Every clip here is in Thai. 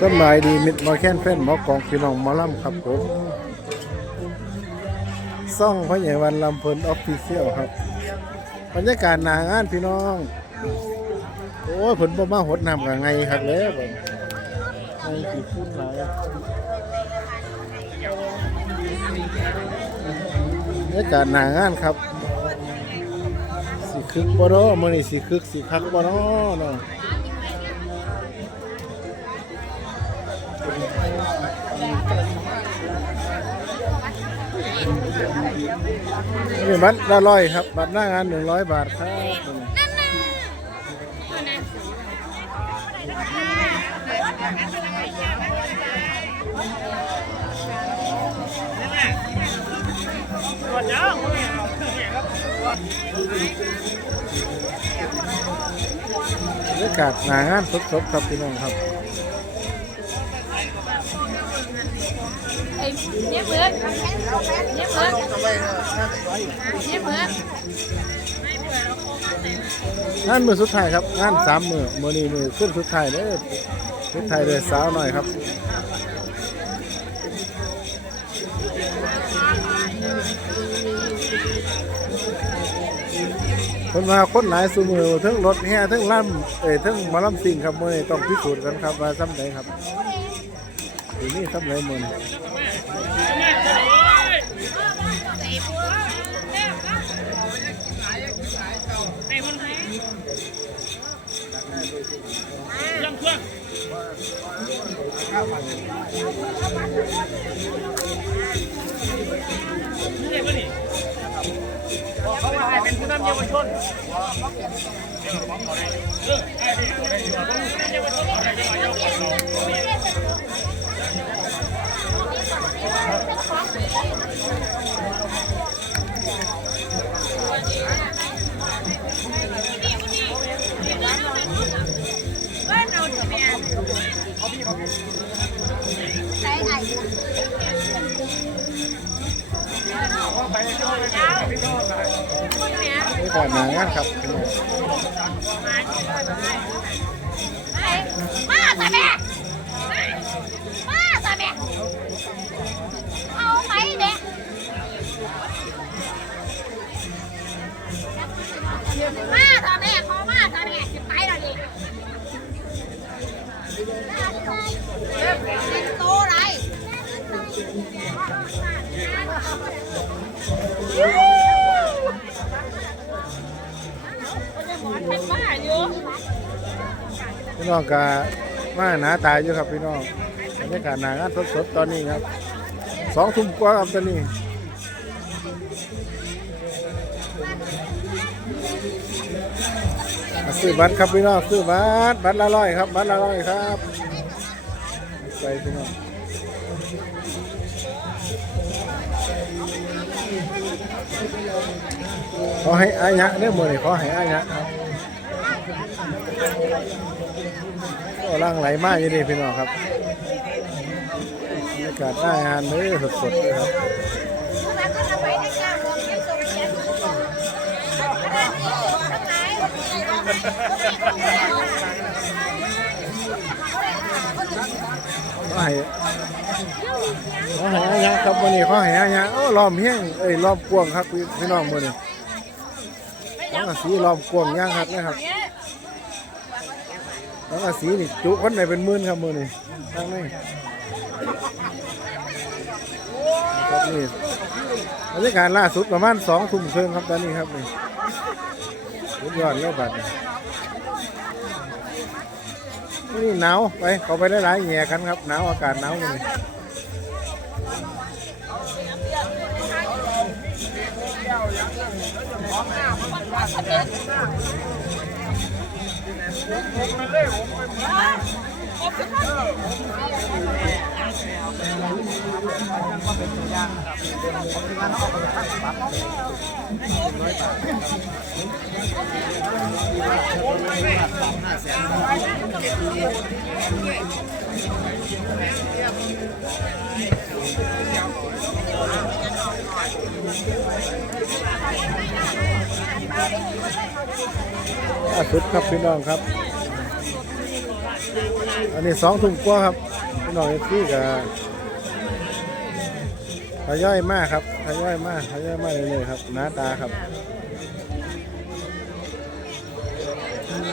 สบายดีมิดหมอแค้นแฟนหมอกองพี่น้องหมอลำครับผมซ่องพ่อใหญ่วันลำเพลินออฟฟิเชียลครับบรรยากาศหนางานพี่น้อง โอ้ยผลบ่มาหดน้ำกับไงครับแล้วบบไงกี่ฟุตหลบรรยากาศหนางานครับสีคึกบ่เนาะมื้อนี้สีคึกสีคักบ่เนาะ นี่บัตรละร้อยครับ บัตรหน้างานหนึ่งร้อยบาทครับบรรยากาศหนางานสดๆครับพี่น้องครับ เนี่ยเหมือนเนี่ยเหมือนเนี่ยเหมือนงานมือสุดท้ายครับงานสามมือมือนี้มือขึ้นสุดท้ายเด้อสุดท้ายเลยสาวหน่อยครับคนมาคนหลายสูมือทั้งรถแห่ทั้งล่ำเอ้ยทั้งมาล่ำสิ่งครับมือนี้ต้องพิสูจน์กันครับว่าซ้ำไหนครับ ทีนี้ซ้ำไหนมือนี้เขาว่าให้เป็นผู้นำเยาวชนในี่ก่อนหนางานครับมาแต่แม่มาแต่แม่เอาไหมเด็กมาแต่แม่ขามาแต่แม่จะไปแล้วดิเป็นโตไร พี่น้องกามาหนาตายอยู่ครับพี่น้องบรรยากาศหนางานสดๆตอนนี้ครับสองทุ่มกว่าครับตอนนี้ซื้อบัตรครับพี่น้องซื้อบัตรบัตรละร้อยครับบัตรละร้อยครับ ไปพี่น้อง ขอให้อายะเด้อมือนี่ขอให้อายะครับก็ร่างไหลมากอยู่ดีพี่น้องครับบรรยากาศหน้างานเลยสดๆเลยครับ ขอให้ขอให้อายะครับวันนี้ขอหายะโอ้ล้อมเฮี้ยงเอ้ยล้อมกวงครับพี่พี่น้องมือนี่ต้องอาสีล้อมกวงย่างครับนะครับแล้วก็สีนี่จุคนไหนเป็นหมื่นครับมือนี่ตั้งนี่ครับนี่บรรยากาศล่าสุดประมาณสองทุ่มครึ่งครับตอนนี้ครับนี่ยอดเลยบัด นี่หนาวไปเขาไปหลายๆแง่กันครับหนาวอากาศหนาวนี่ ล่าสุดครับพี่น้องครับ อันนี้สองทุ่มกว่าครับพี่น้องพี่กับทย่อยมากครับทย่อยมากทย่อยมากเลยครับหน้าตาครับน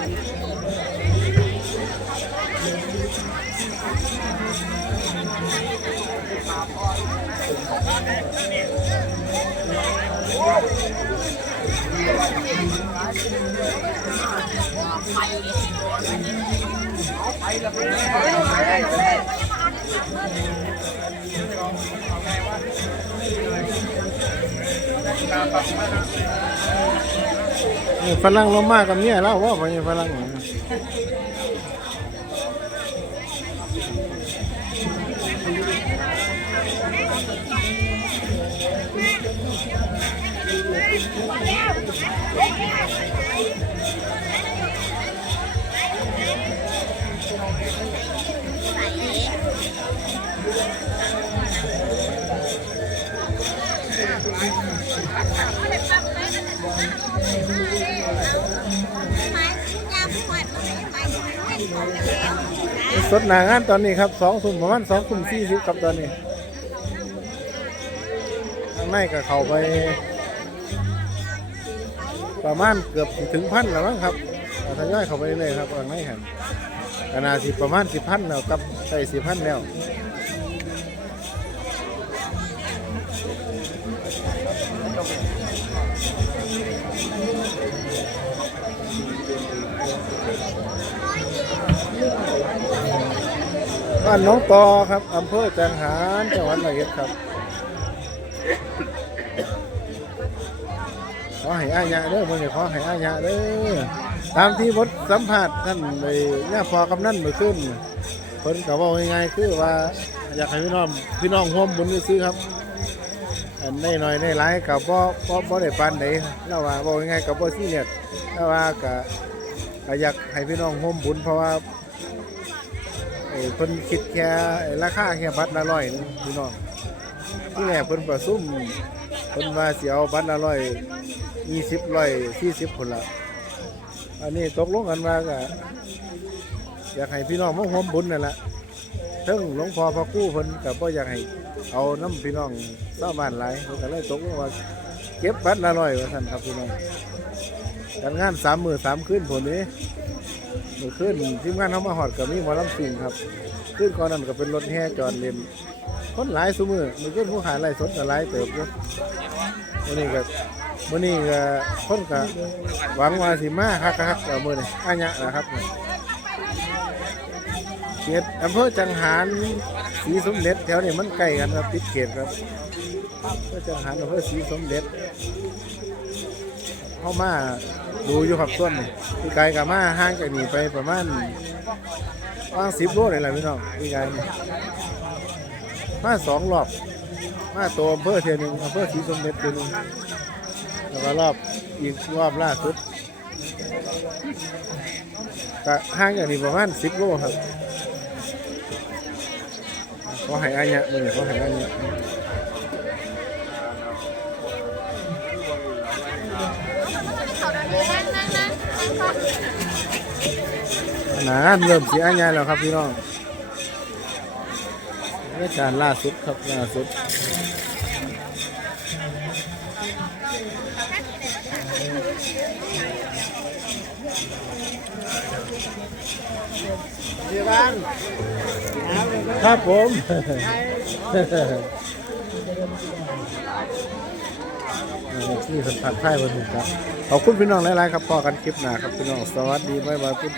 ี่ ฝรั่งลงมากับเนี่ยแล้วว่าไปฝรั่ง สดหนางานตอนนี้ครับสองทุ่มประมาณสองทุ่มสี่สิบครับตอนนี้ข้างในก็เขาไป ประมาณเกือบถึงพันแล้วมั้งครับทยอยเข้าไปเลยครับข้างในหัน ขนาดสิประมาณสิบพันแล้วกับใส่สิบพันแล้วบ้านน้องตอครับอำเภอจังหารจังหวัดร้อยอ็ดครับ อให้อาญาเด้อมื่อนขอให้อาญาเด้อตามที่บทสัมภาษณ์ท่านไปย่าพอกำนันมื่อขึ้นเพิ่นก็บอกง่ายๆคือว่าอยากให้พี่น้องพี่น้องร่วมบุญซื้อครับอันได้หน่อยได้หลายกับบ่บ่บ่ได้ปานใดแล้วว่าบอกง่ายๆกับบ่ซีเรียสแล้วว่าก็ก็อยากให้พี่น้องร่วมบุญเพราะว่าเอ้ยเพิ่นคิดแค่ราคาแค่บัตรละร้อยนึงพี่น้องที่แรกเพิ่นประซุ่ม เพิ่นว่าสิเอาบัตรละร้อยยี่สิบร้อยสี่สิบคนละอันนี้ตกลงกันว่าก็อยากให้พี่น้องมาร่วมบุญนั่นแหละเทั้งหลวงพ่อพระครู่เพิ่นก็บ่อยากให้เอาน้ำพี่น้องชาบ้านหลายเพิ่นก็เลยตกลงว่าเก็บบัตรละร้อยว่าซั่นครับพี่น้องการงานสามมือสามคืนผลนี้มื่อคืนทีมงานเขามาหอดกับมีหมอลำสิงครับ ขึ้นก่อนนั้นก็เป็นรถแห่จอดเล่นคนหลายสมือมื่อคืนผู้ขายไรสดก็หลายเติบอยู่วันนี้ก็วันนี้ก็คนก็หวังว่าสิมาคักคักเอามือนี่อันยะนะครับเขตอำเภอจังหารสีสมเด็จแถวนี้มันใกล้กันครับติดเขตครับอำเภอจังหารอำเภอสีสมเด็จเข้ามาดูอยู่ครับส่วนนี่งไก่กับมาห่างจากนี่ไปประมาณ วางสิบโลเลยแหละพี่น้องพี่ไก่นี่มาสองรอบ มาตัวอำเภอเทียนึงอำเภอสีสมเด็จเทียนึงแล้วก็รอบอีกรอบล่าสุดก็ห่างจากนี่ประมาณสิบโลครับเขาหายอให้อายะมือขอให้อายะ หนาเริ่มเสียงานแล้วครับพี่น้องรายการล่าสุดครับล่าสุดครับผมที่สัมผัสไทยวันหนึ่งครับ ขอบคุณพี่น้องหลาย ๆ ครับพอกันคลิปหน้าครับพี่น้อง สวัสดี บ๊ายบายปุ๊บ